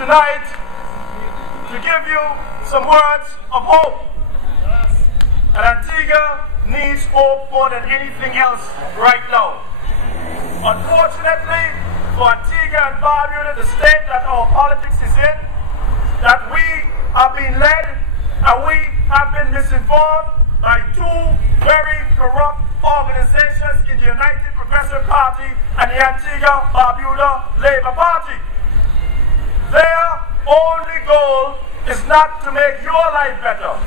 tonight to give you some words of hope. And Antigua needs hope more than anything else right now. Unfortunately, for Antigua and Barbuda, the state that our politics is in, that we are being led and we have been misinformed by two very corrupt organizations in the United Progressive Party and the Antigua-Barbuda Labour Party. Their only goal is not to make your life better,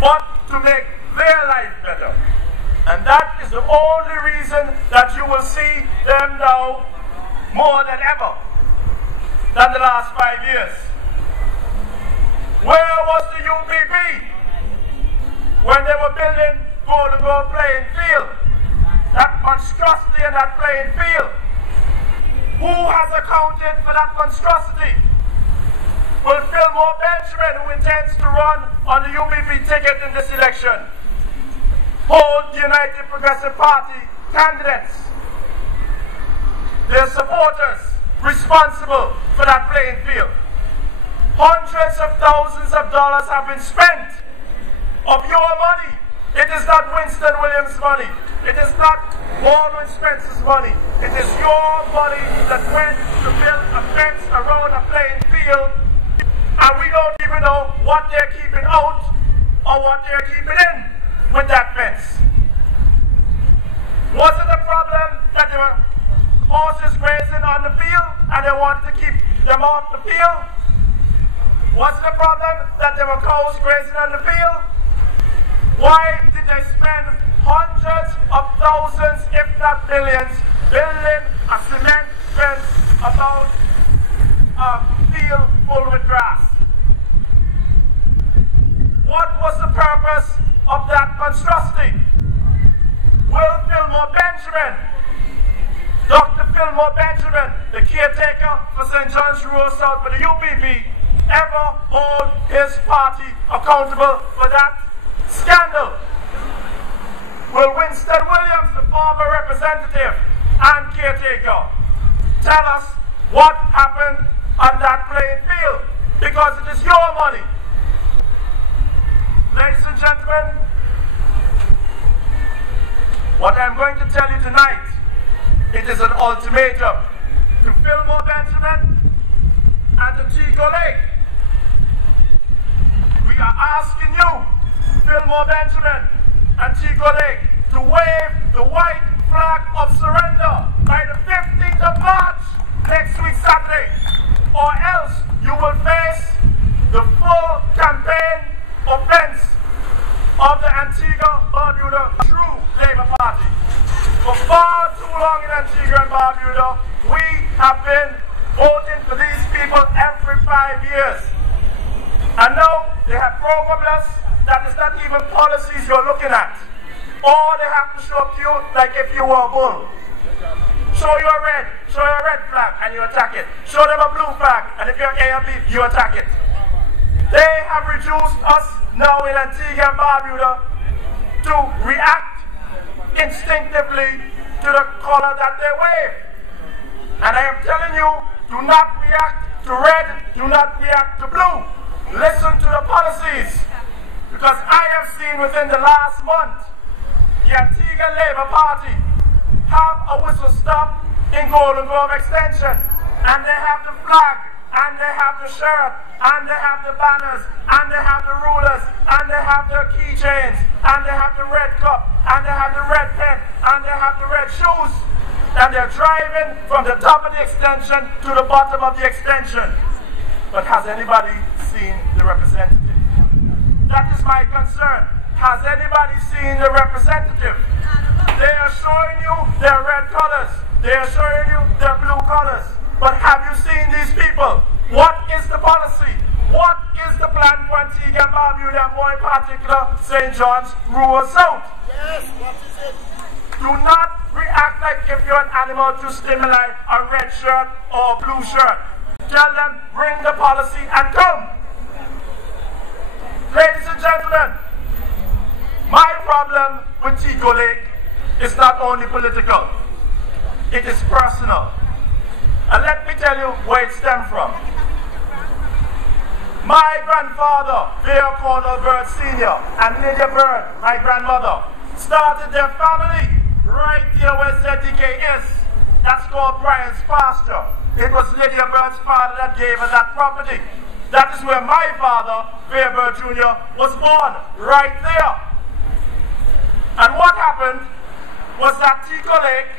but to make their life better. And that is the only reason that you will see them now more than ever than the last 5 years. Where was the UPP when they were building Golden Grove playing field? That monstrosity in that playing field. Who has accounted for that monstrosity? Will Fillmore Benjamin, who intends to run on the UPP ticket in this election, hold the United Progressive Party candidates, their supporters, responsible for that playing field? Hundreds of thousands of dollars have been spent of your money. It is not Winston Williams' money. It is not Baldwin Spencer's money. It is your money that went to build a fence around a playing field, and we don't even know what they're keeping out or what they're keeping in with that fence. Was it a problem that there were horses grazing on the field and they wanted to keep them off the field? Was it a problem that there were cows grazing on the field? Why did they spend hundreds of thousands, if not millions, building a cement fence about a field full with grass? What was the purpose of that monstrosity? Will Fillmore Benjamin, Dr. Fillmore Benjamin, the caretaker for St. John's Rural South for the UPP, ever hold his party accountable for that scandal? Will Winston Williams, the former representative and caretaker, tell us what happened on that playing field? Because it is your money. Ladies and gentlemen, what I'm going to tell you tonight, it is an ultimatum to Fillmore Benjamin and to Chico Lake. We are asking you, Fillmore Benjamin and Chico Lake, to wave the white flag of surrender by the 15th of March, next week Saturday, or else you will face the full campaign offense of the Antigua-Barbuda true Labour Party. For far too long in Antigua and Barbuda, we have been voting for these people every 5 years. And now they have programmed us that is not even policies you're looking at. Or they have to show up to you like if you were a bull. Show you a red flag and you attack it. Show them a blue flag and if you're A or B, you attack it. They have reduced us now in Antigua and Barbuda to react instinctively to the color that they wave. And I am telling you, do not react to red, do not react to blue. Listen to the policies. Because I have seen within the last month, the Antigua Labour Party have a whistle stop in Golden Grove Extension. And they have the flag, and they have the shirt, and they have the banners, and they have the rulers, and they have the keychains, and they have the red cup, and they have the red pen, and they have the red shoes. And they're driving from the top of the extension to the bottom of the extension. But has anybody seen the representative? That is my concern. Has anybody seen the representative? They are showing you their red colors. They are showing you their blue colors. But have you seen these people? What is the policy? What is the plan for Antigua and Barbuda, and more in particular, St. John's Rural South? Yes, what is it? Do not react like if you're an animal to stimuli a red shirt or a blue shirt. Tell them, bring the policy and come. Ladies and gentlemen, my problem with Chico Lake is not only political, it is personal. And let me tell you where it stems from. My grandfather, Vere Bird Sr., and Lydia Bird, my grandmother, started their family right here where ZDK is. That's called Brian's pasture. It was Lydia Bird's father that gave her that property. That is where my father, Vere Bird Jr., was born, right there. And what happened was that Tico Lake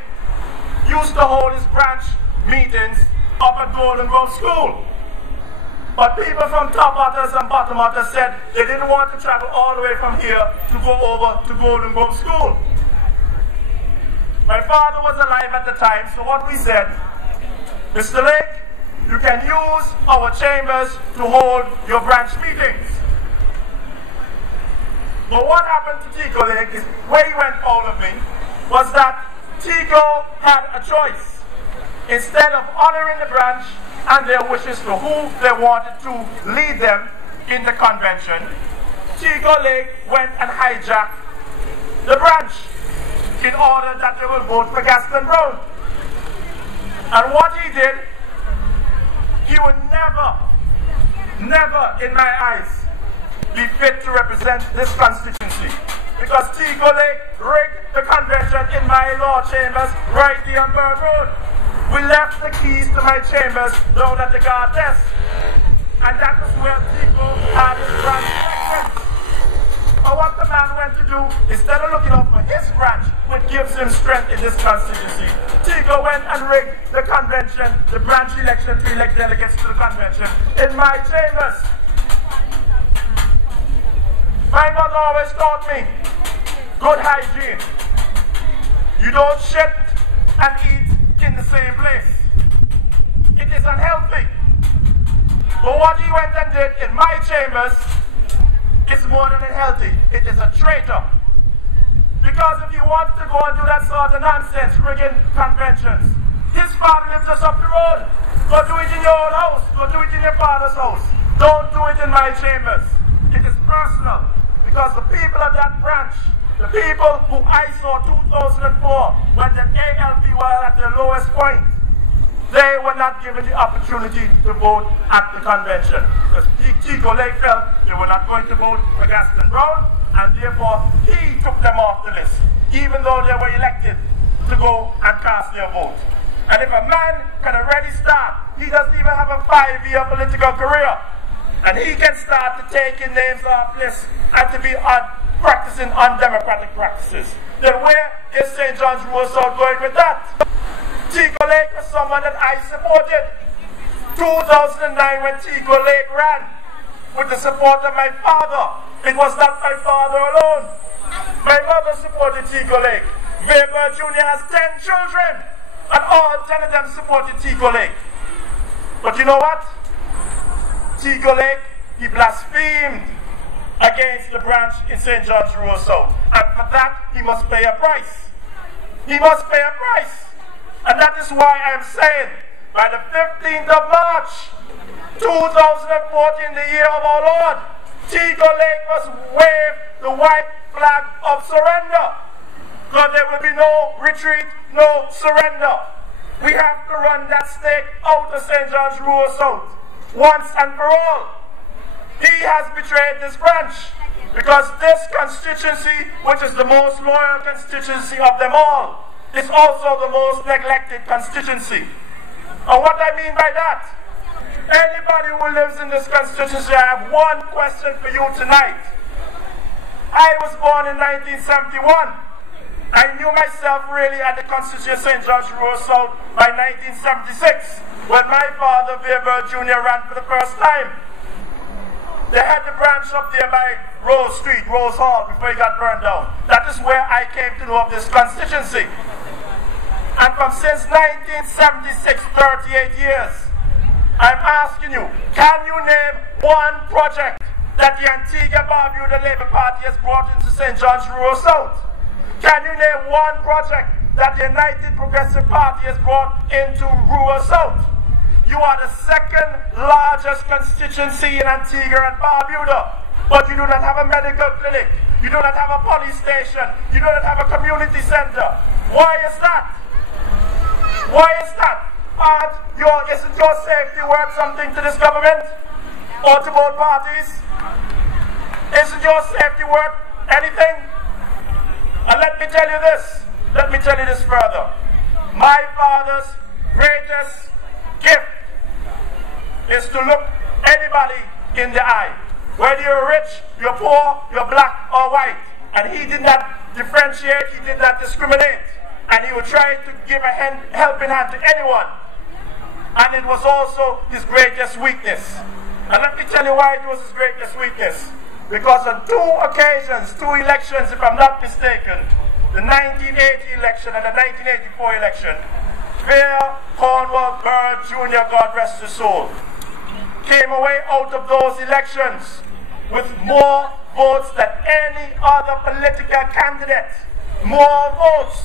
used to hold his branch meetings up at Golden Grove School. But people from Top Hatters and Bottom Hatters said they didn't want to travel all the way from here to go over to Golden Grove School. My father was alive at the time, so what we said, Mr. Lake, you can use our chambers to hold your branch meetings. But what happened to Tico Lake is, where he went out of me, was that Tico had a choice. Instead of honoring the branch and their wishes to who they wanted to lead them in the convention, Tico Lake went and hijacked the branch in order that they will vote for Gaston Brown. And what he did, he would never in my eyes be fit to represent this constituency, because Tico Lake rigged the convention in my law chambers right here on Bird Road. We left the keys to my chambers down at the guard desk, and that was where Tico had his branch elections. And what the man went to do, instead of looking out for his branch, which gives him strength in this constituency, Tico went and rigged the convention, the branch election to elect delegates to the convention in my chambers. My mother always taught me good hygiene. You don't shit and eat in the same place. It is unhealthy. But what he went and did in my chambers is more than unhealthy. It is a traitor. Because if you want to go and do that sort of nonsense, rigging conventions, his father lives just up the road. Go do it in your own house. Go do it in your father's house. Don't do it in my chambers. It is personal. Because the people of that branch, the people who I saw 2004 when the ALP were at their lowest point, they were not given the opportunity to vote at the convention. Because Tico Lake felt they were not going to vote for Gaston Brown, and therefore he took them off the list, even though they were elected to go and cast their vote. And if a man can already start, he doesn't even have a 5-year political career, and he can start to take in names off lists and to be practicing undemocratic practices, then where is St. John's Roosevelt going with that? Tico Lake was someone that I supported. 2009 when Tico Lake ran with the support of my father, it was not my father alone. My mother supported Tico Lake. Vere Jr. has 10 children, and all 10 of them supported Tico Lake. But you know what? Tico Lake, he blasphemed against the branch in St. John's Rural South. And for that, he must pay a price. He must pay a price. And that is why I am saying, by the 15th of March, 2014, the year of our Lord, Tico Lake must wave the white flag of surrender. Because there will be no retreat, no surrender. We have to run that stake out of St. John's Rural South once and for all. He has betrayed this branch, because this constituency, which is the most loyal constituency of them all, is also the most neglected constituency. And what I mean by that, anybody who lives in this constituency, I have one question for you tonight. I was born in 1971. I knew myself really at the constituency of St. John's Rural South by 1976, when my father, Vere Jr., ran for the first time. They had the branch up there by Rose Street, Rose Hall, before it got burned down. That is where I came to know of this constituency. And from since 1976, 38 years, I'm asking you, can you name one project that the Antigua-Barbuda Labour Party has brought into St. John's Rural South? Can you name one project that the United Progressive Party has brought into Rural South? You are the second largest constituency in Antigua and Barbuda, but you do not have a medical clinic, you do not have a police station, you do not have a community center. Why is that? Why is that? Isn't your safety worth something to this government? or to both parties? Isn't your safety worth anything? And let me tell you this further. My father's greatest gift is to look anybody in the eye. Whether you're rich, you're poor, you're black or white. And he did not differentiate, he did not discriminate. And he would try to give a helping hand to anyone. And it was also his greatest weakness. And let me tell you why it was his greatest weakness. Because on 2 occasions, 2 elections, if I'm not mistaken, the 1980 election and the 1984 election, Vere Cornwall Jr., God rest his soul, came away out of those elections with more votes than any other political candidate. More votes.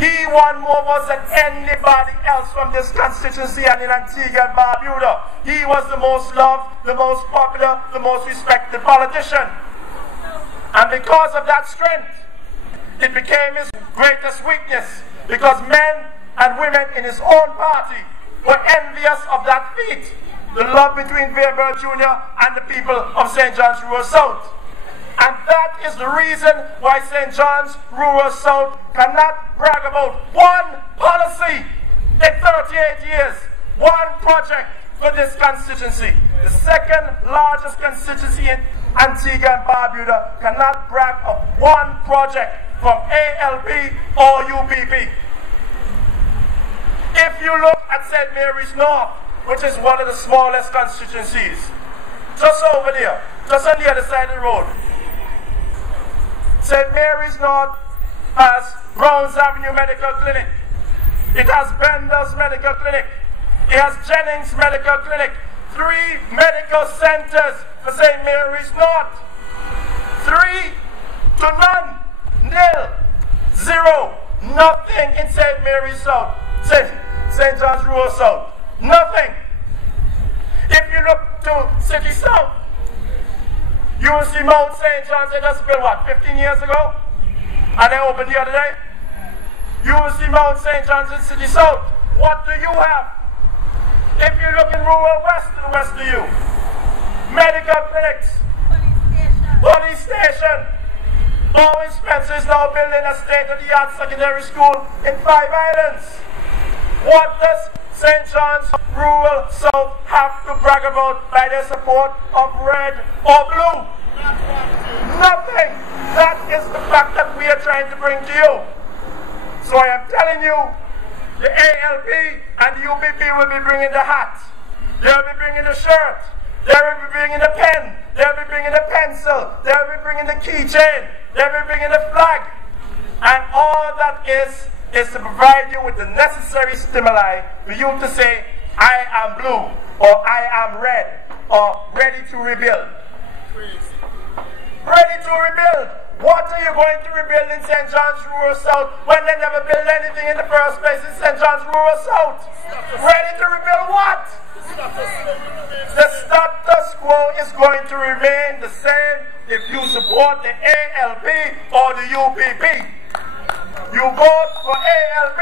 He won more votes than anybody else from this constituency and in Antigua and Barbuda. He was the most loved, the most popular, the most respected politician. And because of that strength, it became his greatest weakness, because men and women in his own party were envious of that feat, the love between Vere Jr. and the people of St. John's Rural South. And that is the reason why St. John's Rural South cannot brag about one policy in 38 years, one project for this constituency. The second largest constituency in Antigua and Barbuda cannot brag of one project from ALP or UPP. If you look at St. Mary's North, which is one of the smallest constituencies, just over there, just on the other side of the road, St. Mary's North has Browns Avenue Medical Clinic. It has Bender's Medical Clinic. It has Jennings Medical Clinic. 3 medical centers for St. Mary's North. 3 to none. Nil. 0. Nothing in St. Mary's South. St. John's Rural South. Nothing. If you look to City South, you will see Mount St. John's. They just built what, 15 years ago? And they opened the other day. You will see Mount St. John's in City South. What do you have? If you look in Rural West to the west of you, medical clinics, police station. Owen Spencer is now building a state-of-the-art secondary school in 5 Islands. What does St. John's Rural South have to brag about by the support of red or blue? Nothing. That is the fact that we are trying to bring to you. So I am telling you, the ALP and the UPP will be bringing the hat. They'll be bringing the shirt. They'll be bringing the pen. They'll be bringing the pencil. They'll be bringing the keychain. They'll be bringing the flag. And all that is to provide you with the necessary stimuli for you to say, I am blue, or I am red, or ready to rebuild. Ready to rebuild. What are you going to rebuild in St. John's Rural South when they never built anything in the first place in St. John's Rural South? Ready to rebuild what? The status quo is going to remain the same if you support the ALP or the UPP. You vote for ALP,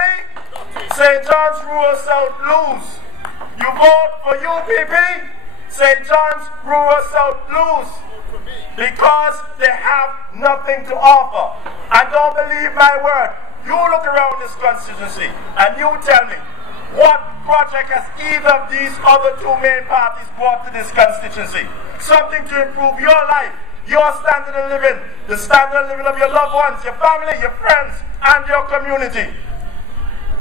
St. John's Rural South lose. You vote for UPP, St. John's Rural South lose. Because they have nothing to offer. And don't believe my word. You look around this constituency and you tell me, what project has either of these other 2 main parties brought to this constituency? Something to improve your life, your standard of living, the standard of living of your loved ones, your family, your friends, and your community.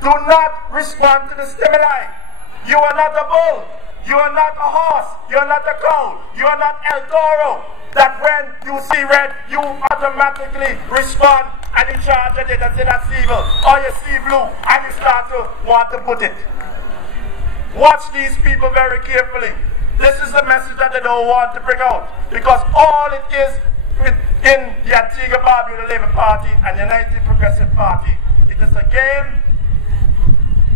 Do not respond to the stimuli. You are not a bull. You are not a horse. You are not a cow. You are not El Toro. That when you see red, you automatically respond and you charge at it and say that's evil. Or you see blue and you start to want to put it. Watch these people very carefully. This is the message that they don't want to bring out. Because all it is within the Antigua Barbuda Labour Party and the United Progressive Party, it is a game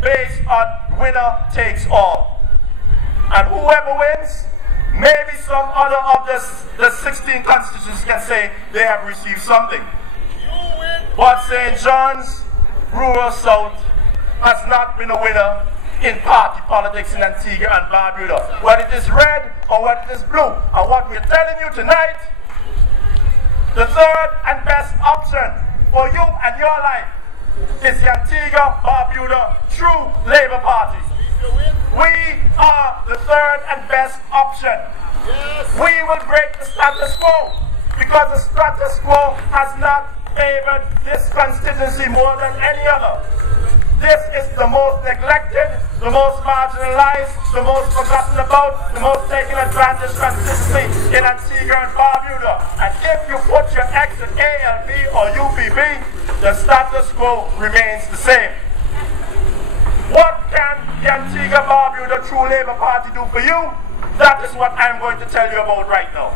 based on winner takes all. And whoever wins, maybe some other of the 16 constituencies can say they have received something. But St. John's Rural South has not been a winner in party politics in Antigua and Barbuda, whether it is red or whether it is blue. And what we're telling you tonight, the third and best option for you and your life is the Antigua Barbuda True Labour Party. We are the third and best option. We will break the status quo because the status quo has not favored this constituency more than any other. This is the most neglected, the most marginalized, the most forgotten about, the most taken advantage constituency in Antigua and Barbuda. And if you put your X in ALP or UPB, the status quo remains the same. What can the Antigua Barbuda True Labour Party do for you? That is what I'm going to tell you about right now.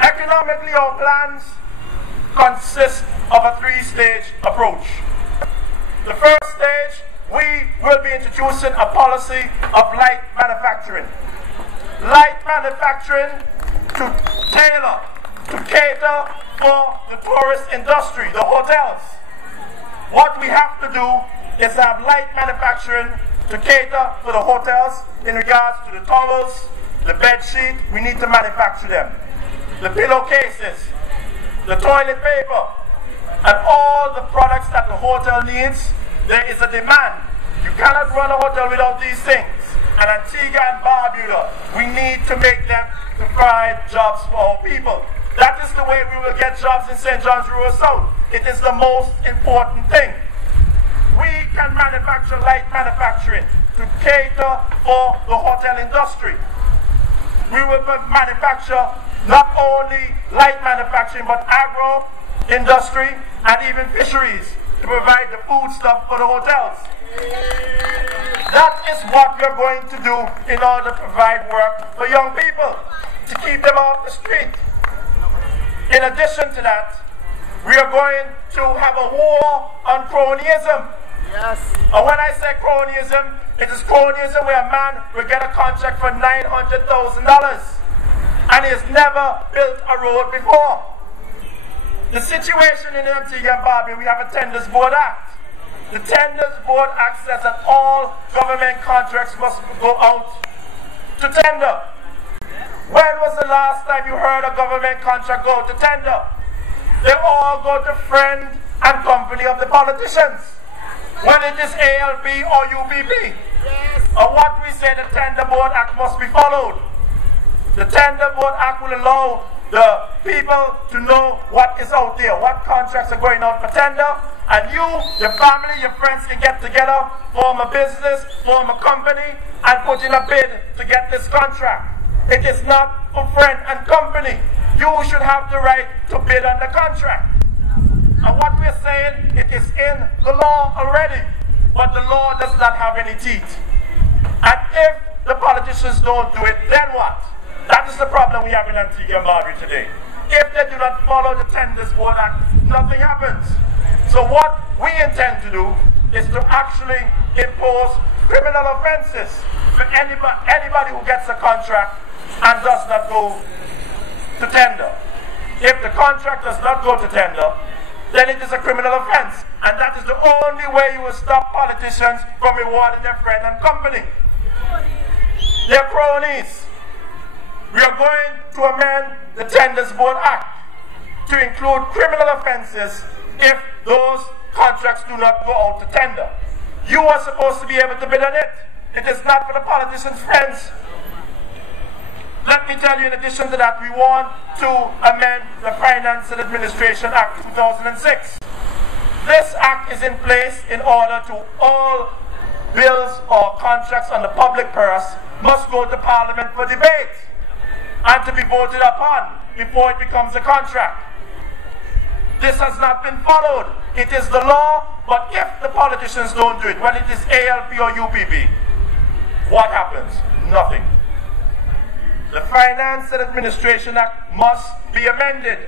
Economically, our plans consist of a three-stage approach. The first stage, we will be introducing a policy of light manufacturing. Light manufacturing to tailor, to cater for the tourist industry, the hotels. What we have to do is have light manufacturing to cater for the hotels in regards to the towels, the bed sheet. We need to manufacture them. The pillowcases, the toilet paper, and all the products that the hotel needs. There is a demand. You cannot run a hotel without these things. And Antigua and Barbuda, we need to make them to provide jobs for our people. That is the way we will get jobs in St. John's Rural South. It is the most important thing. We can manufacture light manufacturing to cater for the hotel industry. We will manufacture not only light manufacturing but agro industry and even fisheries to provide the food stuff for the hotels. That is what we are going to do in order to provide work for young people, to keep them off the street. In addition to that, we are going to have a war on cronyism. Yes. And when I say cronyism, it is cronyism where a man will get a contract for $900,000 and he has never built a road before. The situation in Antigua and Barbuda, we have a Tenders Board Act. The Tenders Board Act says that all government contracts must go out to tender. When was the last time you heard a government contract go to tender? They all go to friend and company of the politicians. When it is ALP or UPB. And what we say, the Tender Board Act must be followed. The Tender Board Act will allow the people to know what is out there, what contracts are going out for tender, and you, your family, your friends can get together, form a business, form a company, and put in a bid to get this contract. It is not for friend and company. You should have the right to bid on the contract. And what we're saying, it is in the law already, but the law does not have any teeth. And if the politicians don't do it, then what? That is the problem we have in Antigua and Barbuda today. If they do not follow the Tenders Board Act, nothing happens. So what we intend to do is to actually impose criminal offenses for anybody who gets a contract and does not go to tender. If the contract does not go to tender, then it is a criminal offense. And that is the only way you will stop politicians from rewarding their friend and company. Their cronies. We are going to amend the Tenders Board Act to include criminal offenses if those contracts do not go out to tender. You are supposed to be able to bid on it. It is not for the politicians' friends. Let me tell you, in addition to that, we want to amend the Finance and Administration Act 2006. This act is in place in order to all bills or contracts on the public purse must go to Parliament for debate and to be voted upon before it becomes a contract. This has not been followed. It is the law, but if the politicians don't do it, when it is ALP or UPB, what happens? Nothing. The Finance and Administration Act must be amended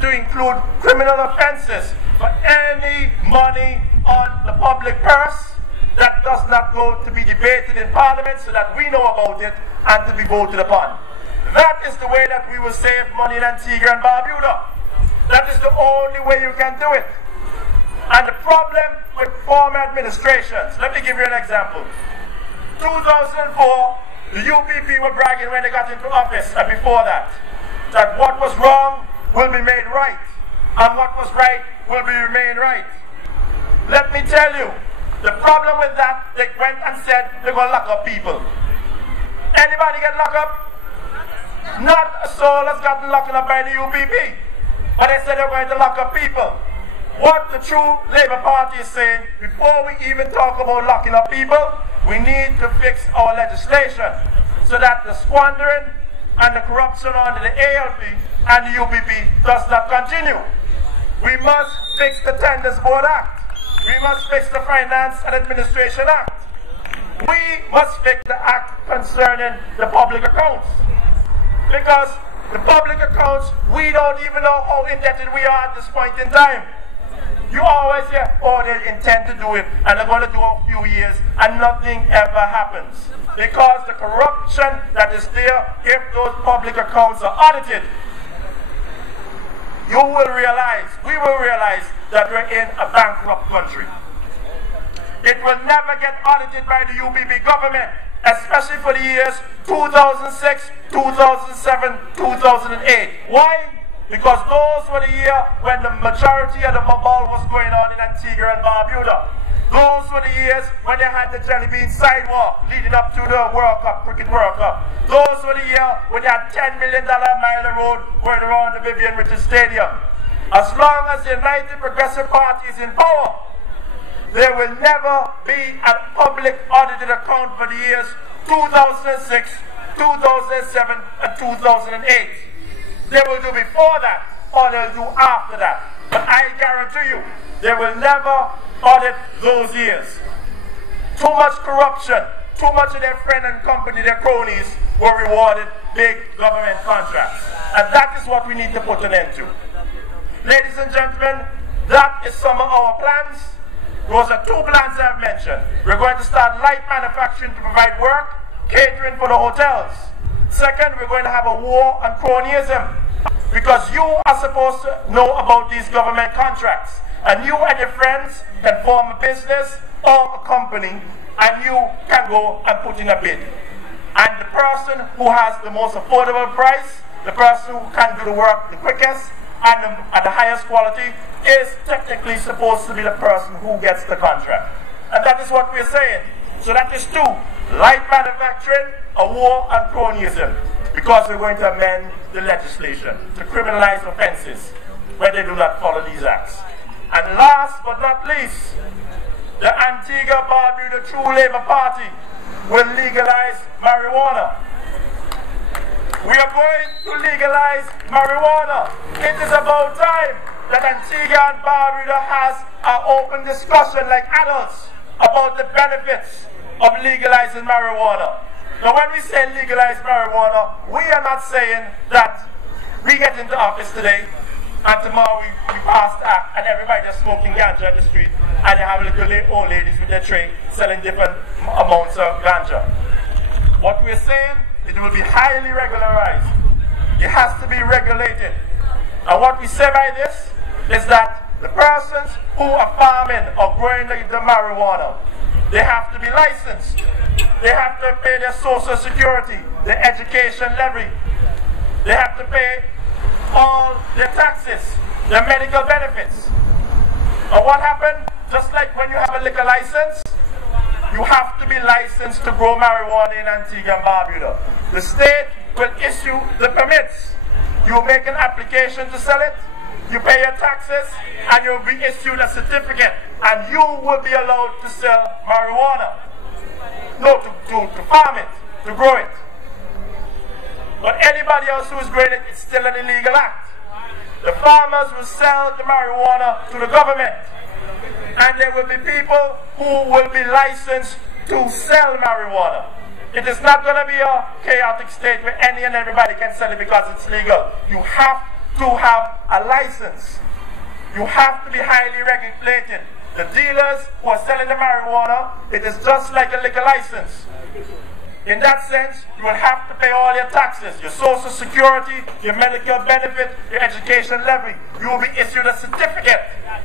to include criminal offenses for any money on the public purse that does not go to be debated in Parliament so that we know about it and to be voted upon. That is the way that we will save money in Antigua and Barbuda. That is the only way you can do it. And the problem with former administrations, let me give you an example. 2004, the UPP were bragging when they got into office, and before that what was wrong will be made right, and what was right will be remain right. Let me tell you, the problem with that, they went and said they're going to lock up people. Anybody get locked up? Not a soul has gotten locked up by the UPP. But they said they're going to lock up people. What the true Labour Party is saying, before we even talk about locking up people, we need to fix our legislation so that the squandering and the corruption under the ALP and the UPP does not continue. We must fix the Tenders Board Act. We must fix the Finance and Administration Act. We must fix the act concerning the public accounts. Because the public accounts, we don't even know how indebted we are at this point in time. You always hear, oh, they intend to do it, and they're going to do it a few years, and nothing ever happens. Because the corruption that is there, if those public accounts are audited, you will realize, we will realize that we're in a bankrupt country. It will never get audited by the UPP government, especially for the years 2006, 2007, 2008. Why? Because those were the years when the majority of the ball was going on in Antigua and Barbuda. Those were the years when they had the Jelly Bean sidewalk leading up to the World Cup, Cricket World Cup. Those were the years when they had $10 million mile of road going around the Vivian Richards Stadium. As long as the United Progressive Party is in power, there will never be a public audited account for the years 2006, 2007, and 2008. They will do before that, or they'll do after that. But I guarantee you, they will never audit those years. Too much corruption, too much of their friend and company, their cronies, were rewarded big government contracts. And that is what we need to put an end to. Ladies and gentlemen, that is some of our plans. Those are two plans I've mentioned. We're going to start light manufacturing to provide work, catering for the hotels. Second, we're going to have a war on cronyism, because you are supposed to know about these government contracts, and you and your friends can form a business or a company, and you can go and put in a bid. And the person who has the most affordable price, the person who can do the work the quickest and at the highest quality, is technically supposed to be the person who gets the contract. And that is what we're saying. So that is two: light manufacturing, a war on cronyism, because we're going to amend the legislation to criminalize offenses where they do not follow these acts. And last but not least, the Antigua Barbuda True Labour Party will legalize marijuana. We are going to legalize marijuana. It is about time that Antigua and Barbuda has an open discussion like adults about the benefits of legalizing marijuana. Now, when we say legalize marijuana, we are not saying that we get into office today and tomorrow we pass the act and everybody just smoking ganja in the street and they have little old ladies with their tray selling different amounts of ganja. What we're saying, it will be highly regularized. It has to be regulated. And what we say by this is that the persons who are farming or growing the marijuana, they have to be licensed. They have to pay their social security, their education levy. They have to pay all their taxes, their medical benefits. And what happened? Just like when you have a liquor license, you have to be licensed to grow marijuana in Antigua and Barbuda. The state will issue the permits. You make an application to sell it, you pay your taxes, and you'll be issued a certificate, and you will be allowed to sell marijuana. No, to farm it, to grow it. But anybody else who is growing it, it's still an illegal act. The farmers will sell the marijuana to the government, and there will be people who will be licensed to sell marijuana. It is not going to be a chaotic state where any and everybody can sell it because it's legal. You have to have a license. You have to be highly regulated. The dealers who are selling the marijuana, it is just like a liquor license. In that sense, you will have to pay all your taxes, your social security, your medical benefit, your education levy. You will be issued a certificate,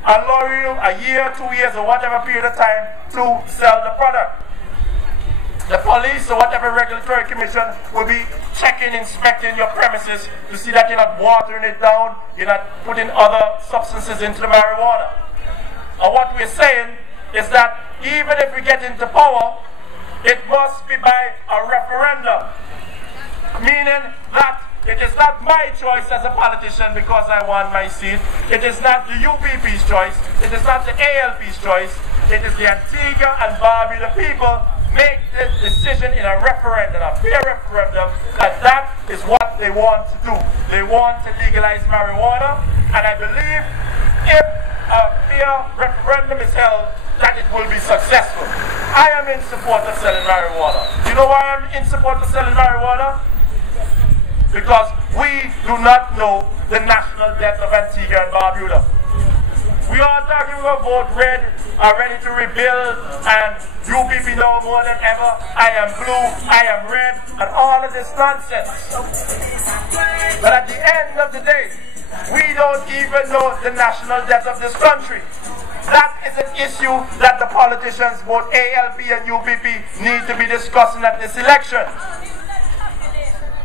allow you a year, 2 years, or whatever period of time to sell the product. The police or whatever regulatory commission will be checking, inspecting your premises to see that you're not watering it down, you're not putting other substances into the marijuana. And what we're saying is that even if we get into power, it must be by a referendum. Meaning that it is not my choice as a politician because I want my seat. It is not the UPP's choice. It is not the ALP's choice. It is the Antigua and Barbuda people make this decision in a referendum, a fair referendum, that is what they want to do. They want to legalize marijuana, and I believe if a fair referendum is held, that it will be successful. I am in support of selling marijuana. You know why I'm in support of selling marijuana? Because we do not know the national debt of Antigua and Barbuda. We are talking about vote red, are ready to rebuild, and UPP know more than ever, I am blue, I am red, and all of this nonsense. But at the end of the day, we don't even know the national debt of this country. That is an issue that the politicians, both ALP and UPP, need to be discussing at this election.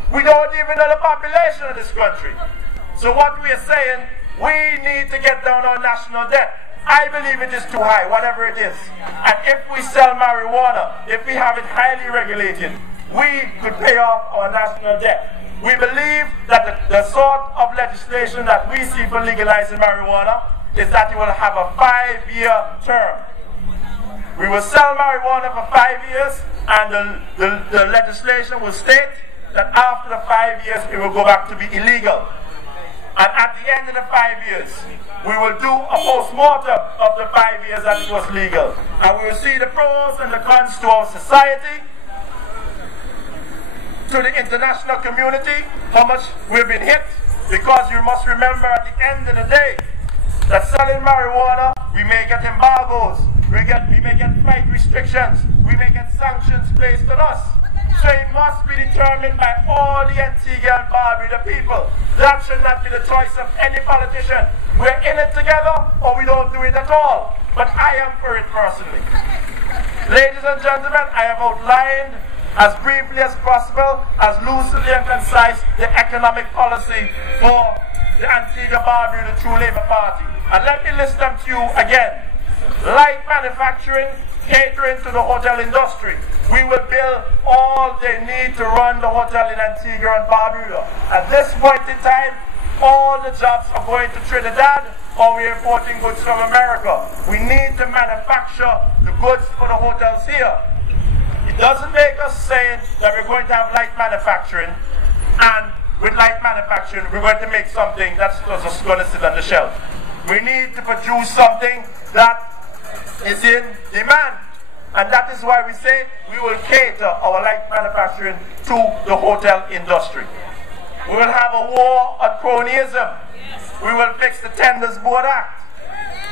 We don't even know the population of this country. So what we are saying, we need to get down our national debt. I believe it is too high, whatever it is. And if we sell marijuana, if we have it highly regulated, we could pay off our national debt. We believe that the sort of legislation that we see for legalizing marijuana is that it will have a 5-year term. We will sell marijuana for 5 years, and the legislation will state that after the 5 years it will go back to be illegal. And at the end of the 5 years, we will do a post-mortem of the 5 years that it was legal. And we will see the pros and the cons to our society, to the international community, how much we've been hit. Because you must remember at the end of the day, that selling marijuana, we may get embargoes, we may get flight restrictions, we may get sanctions placed on us. So it must be determined by all the Antigua and Barbuda people. That should not be the choice of any politician. We're in it together or we don't do it at all. But I am for it personally. Ladies and gentlemen, I have outlined as briefly as possible, as lucidly and concise, the economic policy for the Antigua-Barbuda True Labour Party. And let me list them to you again. Light manufacturing, catering to the hotel industry. We will build all they need to run the hotel in Antigua and Barbuda. At this point in time, all the jobs are going to Trinidad, or we're importing goods from America. We need to manufacture the goods for the hotels here. It doesn't make us say that we're going to have light manufacturing, and with light manufacturing, we're going to make something that's just going to sit on the shelf. We need to produce something that is in demand. And that is why we say we will cater our light manufacturing to the hotel industry. We will have a war on cronyism. We will fix the Tenders Board Act.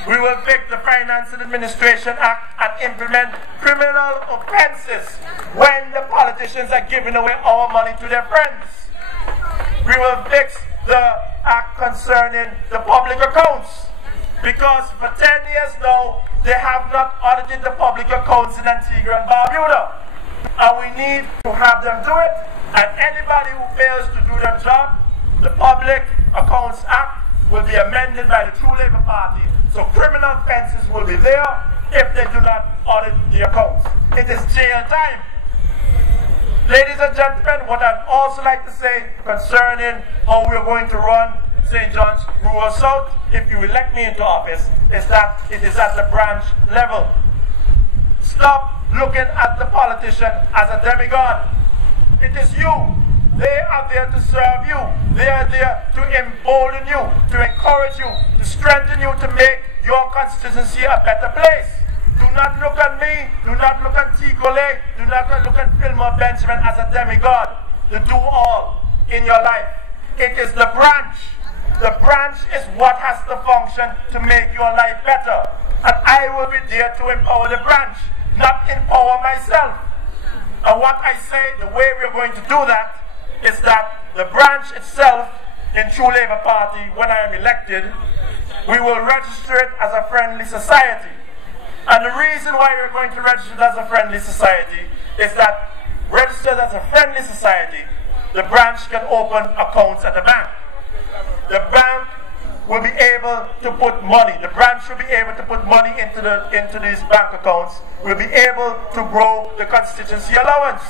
We will fix the Finance and Administration Act and implement criminal offenses when the politicians are giving away our money to their friends. We will fix the act concerning the public accounts. Because for 10 years now, they have not audited the public accounts in Antigua and Barbuda. And we need to have them do it. And anybody who fails to do their job, the Public Accounts Act will be amended by the True Labour Party. So criminal offences will be there if they do not audit the accounts. It is jail time. Ladies and gentlemen, what I'd also like to say concerning how we're going to run St. John's Rural South, if you elect me into office, is that it is at the branch level. Stop looking at the politician as a demigod. It is you. They are there to serve you. They are there to embolden you, to encourage you, to strengthen you, to make your constituency a better place. Do not look at me, do not look at T-Cole, do not look at Fillmore Benjamin as a demigod to do all in your life. It is the branch. The branch is what has to function to make your life better. And I will be there to empower the branch, not empower myself. And what I say, the way we're going to do that, is that the branch itself in True Labour Party, when I am elected, we will register it as a friendly society. And the reason why we're going to register it as a friendly society is that registered as a friendly society, the branch can open accounts at the bank. The bank will be able to put money, the branch will be able to put money into these bank accounts, will be able to grow the constituency allowance.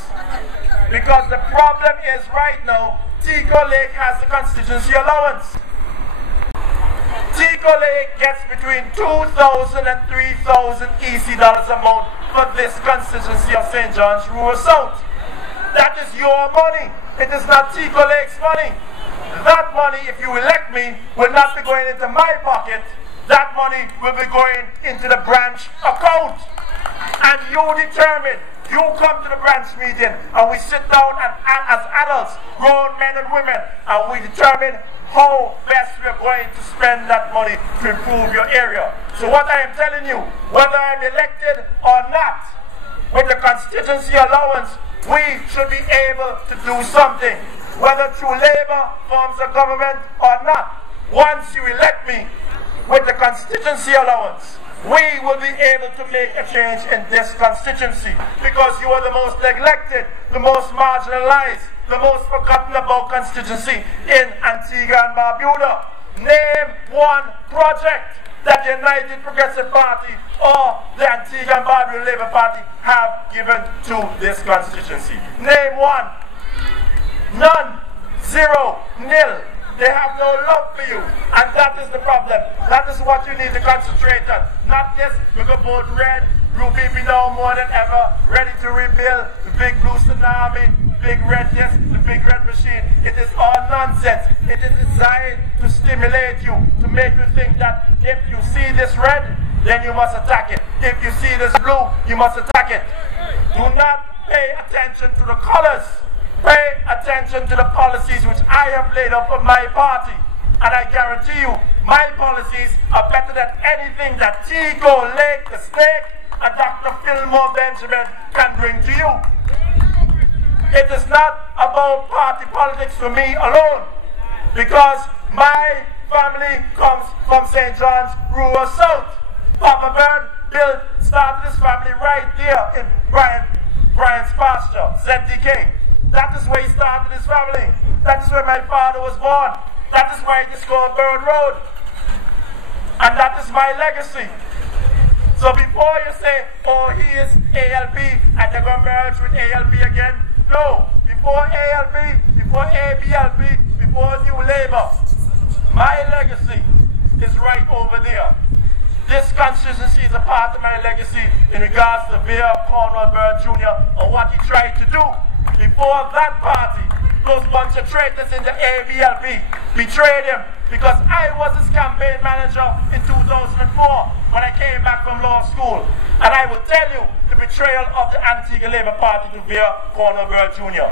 Because the problem is right now, Tico Lake has the constituency allowance. Tico Lake gets between 2,000 and 3,000 EC dollars a month for this constituency of St. John's Rural South. That is your money. It is not Tico Lake's money. That money, if you elect me, will not be going into my pocket. That money will be going into the branch account. And you determine, you come to the branch meeting and we sit down as adults, grown men and women, and we determine how best we are going to spend that money to improve your area. So what I am telling you, whether I'm elected or not, with the constituency allowance, we should be able to do something. Whether True Labour forms a government or not, once you elect me with the constituency allowance, we will be able to make a change in this constituency, because you are the most neglected, the most marginalized, the most forgotten about constituency in Antigua and Barbuda. Name one project that the United Progressive Party or the Antigua and Barbuda Labour Party have given to this constituency. Name one. None. Zero. Nil. They have no love for you, and that is the problem. That is what you need to concentrate on. Not this, we go vote red, blue baby now more than ever, ready to rebuild, the big blue tsunami, big red this, the big red machine. It is all nonsense. It is designed to stimulate you, to make you think that if you see this red, then you must attack it. If you see this blue, you must attack it. Do not pay attention to the colors. Pay attention to the policies which I have laid out for my party. And I guarantee you, my policies are better than anything that Tico Lake, the Snake, and Dr. Fillmore Benjamin can bring to you. It is not about party politics for me alone, because my family comes from St. John's Rural South. Papa Bird started his family right there in Brian's pasture, ZDK. That is where he started his family. That is where my father was born. That is why it is called Bird Road. And that is my legacy. So before you say, oh, he is ALP and they're going to merge with ALP again, no. Before ALP, before ABLP, before New Labour, my legacy is right over there. This constituency is a part of my legacy in regards to Vere Bird Jr. and what he tried to do. Before that party, those bunch of traitors in the ABLP betrayed him, because I was his campaign manager in 2004 when I came back from law school. And I will tell you the betrayal of the Antigua Labour Party to Vere Bird Jr.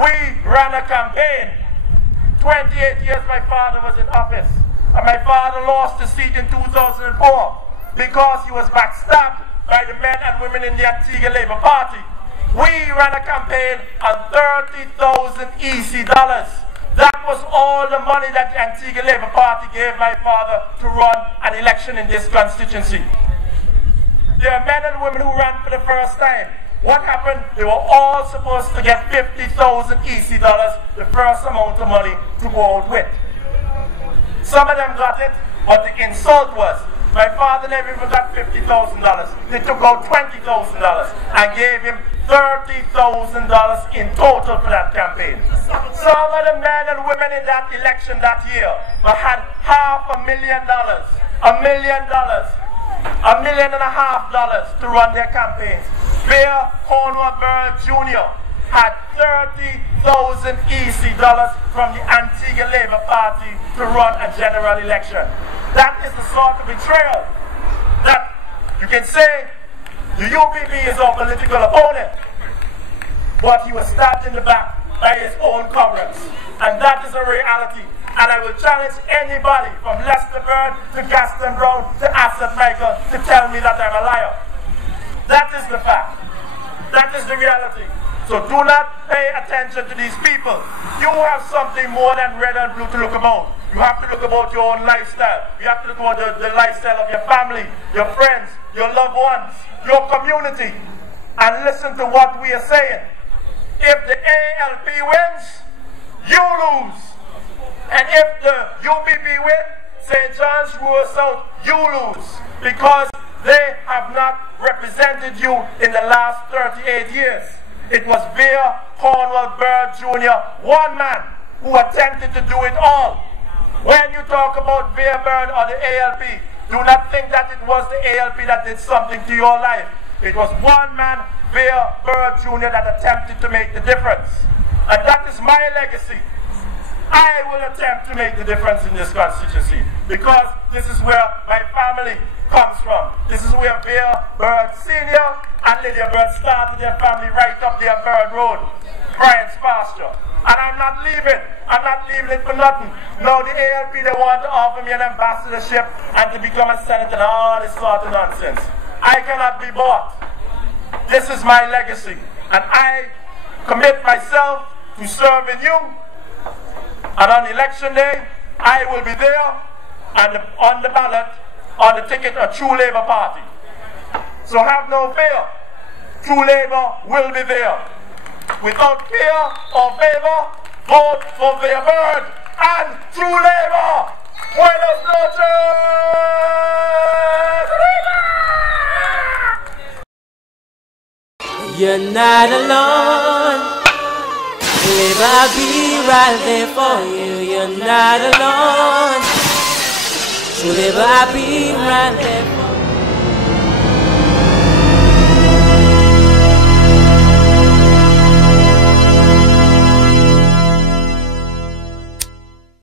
We ran a campaign. 28 years my father was in office. And my father lost his seat in 2004 because he was backstabbed by the men and women in the Antigua Labour Party. We ran a campaign on 30,000 EC dollars. That was all the money that the Antigua Labour Party gave my father to run an election in this constituency. There are men and women who ran for the first time. What happened? They were all supposed to get 50,000 EC dollars, the first amount of money to go out with. Some of them got it, but the insult was, my father never even got $50,000. They took out $20,000 and gave him $30,000 in total for that campaign. Some of the men and women in that election that year had $500,000, $1 million, $1.5 million to run their campaigns. Vere Bird Jr. had 30,000 EC dollars from the Antigua Labour Party to run a general election. That is the sort of betrayal that you can say the UPP is our political opponent, but he was stabbed in the back by his own comrades. And that is a reality. And I will challenge anybody from Lester Bird to Gaston Brown to Asset Michael to tell me that I'm a liar. That is the fact. That is the reality. So do not pay attention to these people. You have something more than red and blue to look about. You have to look about your own lifestyle. You have to look about the lifestyle of your family, your friends, your loved ones, your community. And listen to what we are saying. If the ALP wins, you lose. And if the UPP win, St. John's Rural South, you lose. Because they have not represented you in the last 38 years. It was Vere Bird Jr., one man, who attempted to do it all. When you talk about Vere Bird or the ALP, do not think that it was the ALP that did something to your life. It was one man, Vere Bird Jr., that attempted to make the difference. And that is my legacy. I will attempt to make the difference in this constituency, because this is where my family comes from. This is where Vere Bird Sr. and Lydia Bird started their family, right up there Bird Road, Brian's pasture. And I'm not leaving. I'm not leaving it for nothing. No, the ALP, they want to offer me an ambassadorship and to become a senator and all this sort of nonsense. I cannot be bought. This is my legacy. And I commit myself to serving you. And on election day, I will be there and on the ballot, on the ticket of True Labour Party. So have no fear. True Labour will be there. Without fear or favor, vote for Vere Bird and True Labour. Buenas noches! You're not alone. Labour, I'll be right there for you. You're not alone. True Labour, I'll be right there for you.